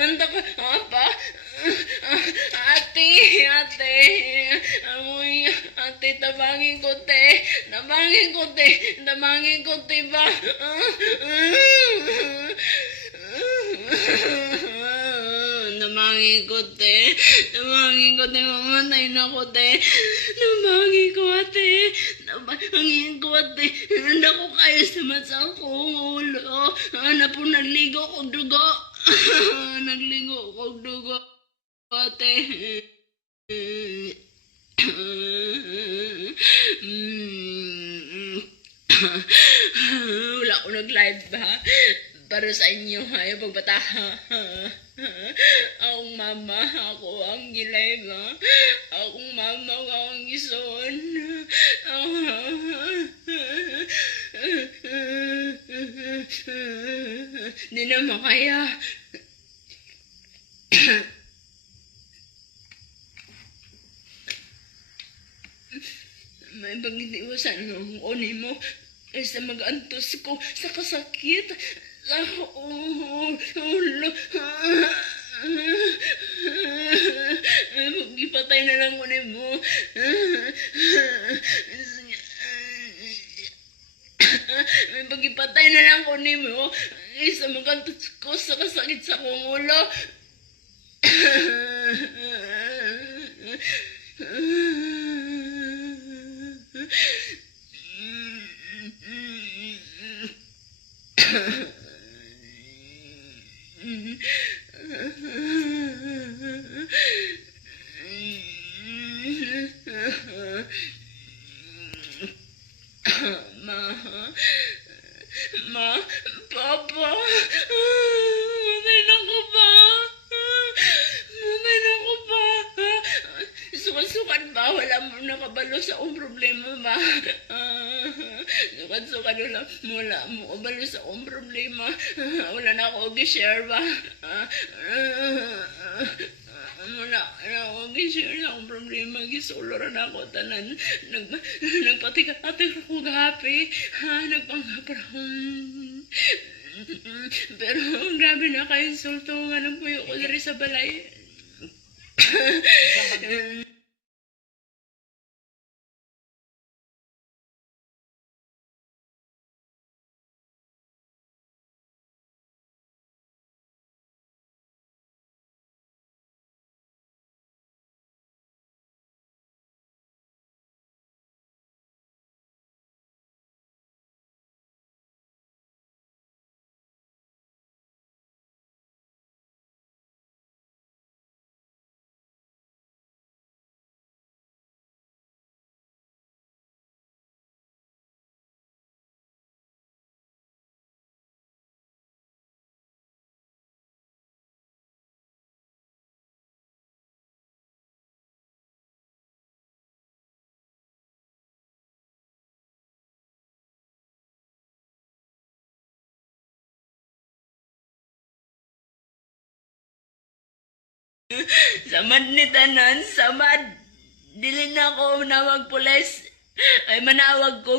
Nanta ko, apa? Ate, ate. Amoy, ate, tabangin ko, te. Tabangin ko, te. Tabangin ko, te ba? Namangin ko, te. Namangin ko, te. Mamatay na ko, te. Namangin ko, ate. Namangin ko, ate. Hindi ko kaya sa masa kong ulo. Po, nagligo ko dugo. Nagligo ko dugo, ate. Wala ko nag-live ba? Para sa inyo, ayaw pagbata. Akong mama, ako ang gilive, ha? Akong mama, ako ang gison. Di na makaya. May pag-iniwasan ng uni mo. Sa mag-antos ko sa kasakit. Sa ulo. Ipatay na lang uni mo. May pag-ipatay na lang uni mo. Sa mag-antos ko sa kasakit sa ulo. Ma, Papa, matay na ko ba? Matay na ko ba? Sukan-sukan ba? Wala mo nakabalo sa akong problema ba? Sukan-sukan wala mo kabalo sa akong problema. Wala na ako gi-share ba? Wala na ako gi-share sa akong problema. Gisuluran ako tanan. Nagpatik-atik ako gapi. Nagpanghapar akong... Pero grabe na kayo insulto nga ng puyo ko diri sa balay. Samad ni tanan, samad. Dili na ako nawag pulis. Ay manawag ko